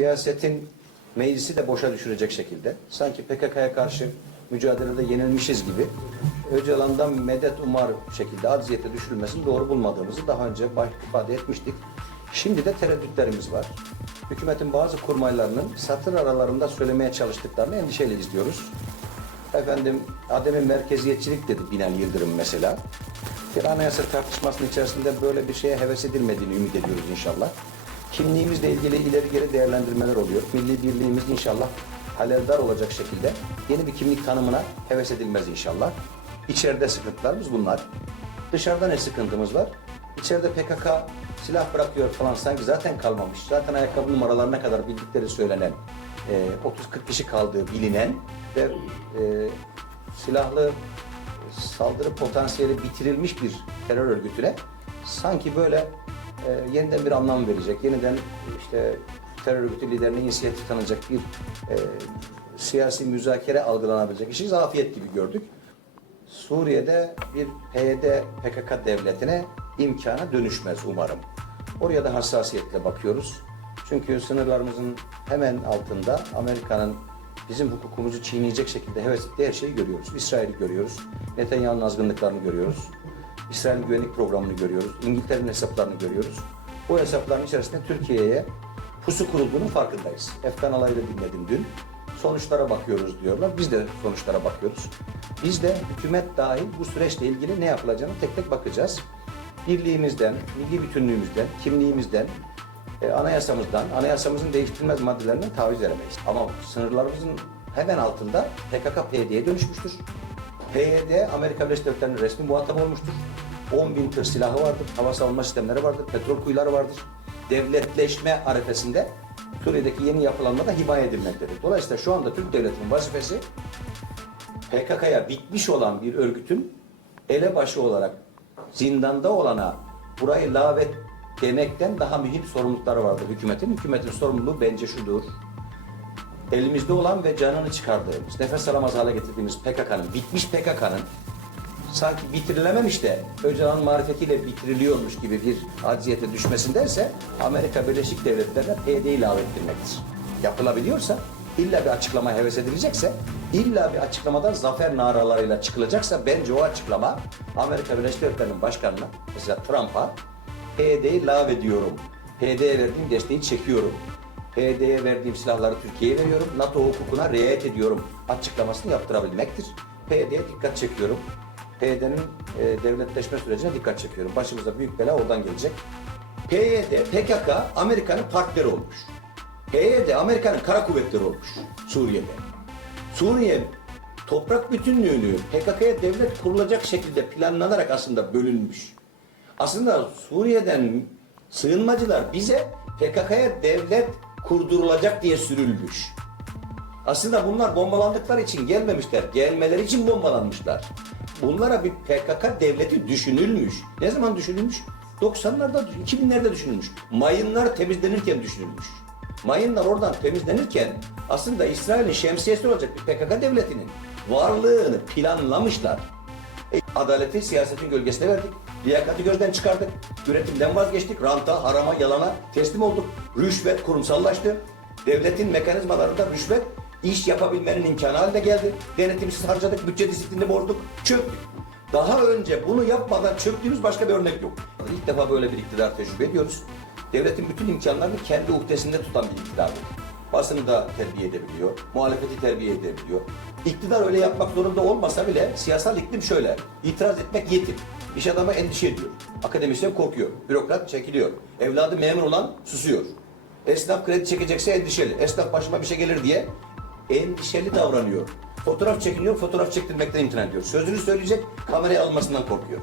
siyasetin meclisi de boşa düşürecek şekilde sanki PKK'ya karşı mücadelede yenilmişiz gibi Öcalan'dan medet umar şekilde acziyete düşürülmesini doğru bulmadığımızı daha önce ifade etmiştik. Şimdi de tereddütlerimiz var. Hükümetin bazı kurmaylarının satır aralarında söylemeye çalıştıklarını endişeyle izliyoruz. Efendim ademi merkeziyetçilik dedi Binali Yıldırım mesela. Bir anayasa tartışmasının içerisinde böyle bir şeye heves edilmediğini ümit ediyoruz inşallah. Kimliğimizle ilgili ileri geri değerlendirmeler oluyor. Milli birliğimiz inşallah halevdar olacak şekilde yeni bir kimlik tanımına heves edilmez inşallah. İçeride sıkıntılarımız bunlar. Dışarıda ne sıkıntımız var? İçeride PKK silah bırakıyor falan sanki zaten kalmamış. Zaten ayakkabı numaralarına kadar bildikleri söylenen e, 30-40 kişi kaldığı bilinen ve e, silahlı saldırı potansiyeli bitirilmiş bir terör örgütüne sanki böyle e, yeniden bir anlam verecek, yeniden işte terör örgütü liderine inisiyatif tanınacak bir e, siyasi müzakere algılanabilecek işi zafiyet gibi gördük. Suriye'de bir PYD PKK devletine imkana dönüşmez umarım. Oraya da hassasiyetle bakıyoruz. Çünkü sınırlarımızın hemen altında Amerika'nın bizim hukukumuzu çiğneyecek şekilde heves ettiği her şeyi görüyoruz. İsrail'i görüyoruz. Netanyahu'nun azgınlıklarını görüyoruz. İsrail güvenlik programını görüyoruz. İngiltere'nin hesaplarını görüyoruz. Bu hesapların içerisinde Türkiye'ye pusu kurulduğunun farkındayız. Efkan Alay'ı da dinledim dün. Sonuçlara bakıyoruz diyorlar. Biz de sonuçlara bakıyoruz. Biz de hükümet dahil bu süreçle ilgili ne yapılacağını tek tek bakacağız. Birliğimizden, milli bütünlüğümüzden, kimliğimizden, e, anayasamızdan, anayasamızın değiştirilmez maddelerinden taviz veremeyiz. Ama sınırlarımızın hemen altında PKK PYD'ye dönüşmüştür. PYD Amerika Birleşik Devletleri'nin resmi muhatap olmuştur. 10 bin tır silahı vardır, hava savunma sistemleri vardır, petrol kuyuları vardır. Devletleşme arifesinde Suriye'deki yeni yapılanmada himaye edilmektedir. Dolayısıyla şu anda Türk Devleti'nin vazifesi PKK'ya bitmiş olan bir örgütün elebaşı olarak zindanda olana burayı lağvet demekten daha mühim sorumlulukları vardır hükümetin. Hükümetin sorumluluğu bence şudur. Elimizde olan ve canını çıkardığımız, nefes alamaz hale getirdiğimiz PKK'nın, bitmiş PKK'nın sanki bitirilememiş de Öcalan marifetiyle bitiriliyormuş gibi bir acziyete düşmesindense Amerika Birleşik Devletleri'ne PYD'yi ilave ettirmektir. Yapılabiliyorsa, illa bir açıklama heves edilecekse, illa bir açıklamadan zafer naralarıyla çıkılacaksa bence o açıklama Amerika Birleşik Devletleri'nin başkanına, mesela Trump'a PYD'yi ilave ediyorum. PYD'ye verdiğim desteği çekiyorum. PYD'ye verdiğim silahları Türkiye'ye veriyorum. NATO hukukuna riayet ediyorum. Açıklamasını yaptırabilmektir. PYD'ye dikkat çekiyorum. PYD'nin e, devletleşme sürecine dikkat çekiyorum. Başımıza büyük bela oradan gelecek. PYD, PKK Amerika'nın partneri olmuş. PYD Amerika'nın kara kuvvetleri olmuş Suriye'de. Suriye toprak bütünlüğünü PKK'ya devlet kurulacak şekilde planlanarak aslında bölünmüş. Aslında Suriye'den sığınmacılar bize PKK'ya devlet kurdurulacak diye sürülmüş. Aslında bunlar bombalandıkları için gelmemişler. Gelmeleri için bombalanmışlar. Bunlara bir PKK devleti düşünülmüş. Ne zaman düşünülmüş? 90'larda, 2000'lerde düşünülmüş. Mayınlar temizlenirken düşünülmüş. Mayınlar oradan temizlenirken aslında İsrail'in şemsiyesi olacak bir PKK devletinin varlığını planlamışlar. E, adaleti siyasetin gölgesine verdik. Liyakati gözden çıkardık. Üretimden vazgeçtik. Ranta, harama, yalana teslim olduk. Rüşvet kurumsallaştı. Devletin mekanizmalarında rüşvet iş yapabilmenin imkanı haline geldi. Denetimsiz harcadık, bütçe disiplinini bozduk, çöktük. Daha önce bunu yapmadan çöktüğümüz başka bir örnek yok. İlk defa böyle bir iktidar tecrübe ediyoruz. Devletin bütün imkanlarını kendi uhdesinde tutan bir iktidar. Basını da terbiye edebiliyor, muhalefeti terbiye edebiliyor. İktidar öyle yapmak zorunda olmasa bile siyasal iklim şöyle. İtiraz etmek yetim. İş adamı endişe ediyor. Akademisyen korkuyor. Bürokrat çekiliyor. Evladı memur olan susuyor. Esnaf kredi çekecekse endişeli. Esnaf başıma bir şey gelir diye endişeli davranıyor. Fotoğraf çekiniyor, fotoğraf çektirmekten imtina ediyor. Sözünü söyleyecek, kameraya almasından korkuyor.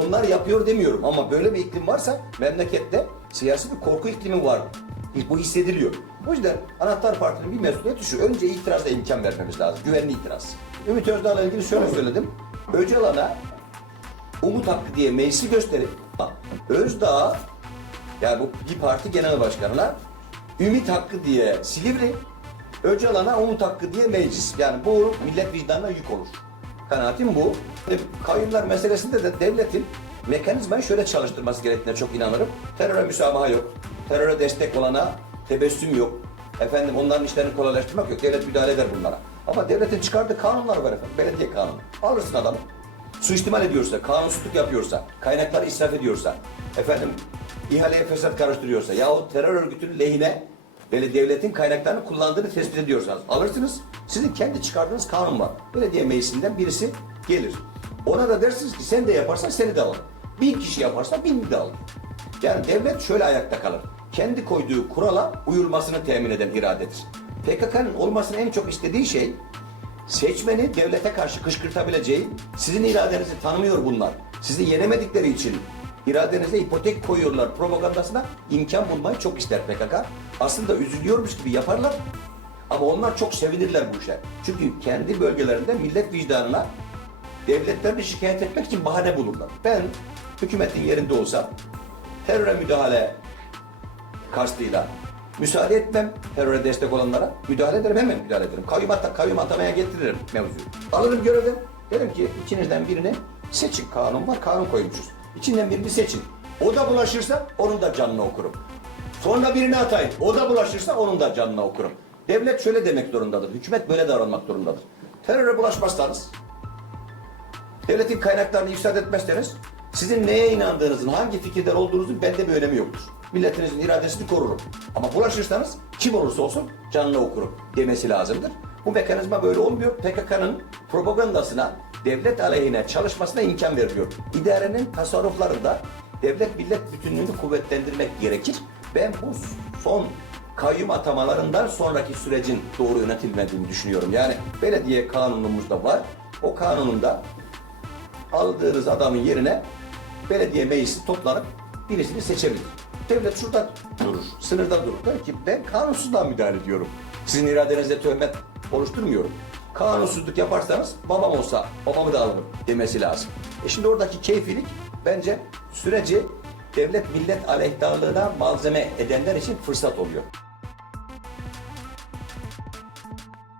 Onlar yapıyor demiyorum ama böyle bir iklim varsa memlekette siyasi bir korku iklimi var. Bu hissediliyor. O yüzden Anahtar Parti'nin bir mesuliyeti şu. Önce itiraza imkan vermemiz lazım. Güvenli itiraz. Ümit Özdağ'la ilgili şöyle söyledim. Öcalan'a Umut Hakkı diye meclisi gösterip Özdağ yani bu bir parti genel başkanına Ümit Hakkı diye Silivri, Öcalan'a Umut Hakkı diye meclis. Yani bu millet vicdanına yük olur. Kanaatim bu. E, meselesinde de devletin mekanizmayı şöyle çalıştırması gerektiğine çok inanırım. Teröre müsamaha yok. Teröre destek olana tebessüm yok. Efendim onların işlerini kolaylaştırmak yok. Devlet müdahale eder bunlara. Ama devletin çıkardığı kanunlar var efendim. Belediye kanunu. Alırsın adamı. Suistimal ediyorsa, kanunsuzluk yapıyorsa, kaynakları israf ediyorsa, efendim ihaleye fesat karıştırıyorsa yahut terör örgütünün lehine böyle devletin kaynaklarını kullandığını tespit ediyorsanız alırsınız. Sizin kendi çıkardığınız kanun var. Belediye meclisinden birisi gelir. Ona da dersiniz ki sen de yaparsan seni de alın. Bin kişi yaparsa bin de alın. Yani devlet şöyle ayakta kalır. Kendi koyduğu kurala uyulmasını temin eden iradedir. PKK'nın olmasını en çok istediği şey seçmeni devlete karşı kışkırtabileceği, sizin iradenizi tanımıyor bunlar. Sizi yenemedikleri için iradenize ipotek koyuyorlar propagandasına imkan bulmayı çok ister PKK. Aslında üzülüyormuş gibi yaparlar ama onlar çok sevinirler bu işe. Çünkü kendi bölgelerinde millet vicdanına devletlerini şikayet etmek için bahane bulurlar. Ben hükümetin yerinde olsam teröre müdahale kastıyla müsaade etmem teröre destek olanlara. Müdahale ederim hemen müdahale ederim. Kayyum, ata, kayyum atamaya getiririm mevzuyu. Alırım görevden. Derim ki içinizden birini seçin. Kanun var kanun koymuşuz. İçinden birini seçin. O da bulaşırsa onun da canını okurum. Sonra birini atayın. O da bulaşırsa onun da canını okurum. Devlet şöyle demek zorundadır. Hükümet böyle davranmak zorundadır. Teröre bulaşmazsanız devletin kaynaklarını ifsad etmezseniz sizin neye inandığınızın, hangi fikirler olduğunuzun bende bir önemi yoktur. Milletinizin iradesini korurum. Ama bulaşırsanız kim olursa olsun canını okurum demesi lazımdır. Bu mekanizma böyle olmuyor. PKK'nın propagandasına, devlet aleyhine çalışmasına imkan veriliyor. İdarenin tasarruflarında devlet millet bütünlüğünü kuvvetlendirmek gerekir. Ben bu son kayyum atamalarından sonraki sürecin doğru yönetilmediğini düşünüyorum. Yani belediye kanunumuzda var. O kanununda aldığınız adamın yerine belediye meclisi toplanıp birisini seçebilir. Devlet şurada durur, sınırda durur. Der ki ben kanunsuzluğa müdahale ediyorum. Sizin iradenizde töhmet oluşturmuyorum. Kanunsuzluk yaparsanız babam olsa babamı da alırım demesi lazım. E şimdi oradaki keyfilik bence süreci devlet millet aleyhtarlığına malzeme edenler için fırsat oluyor.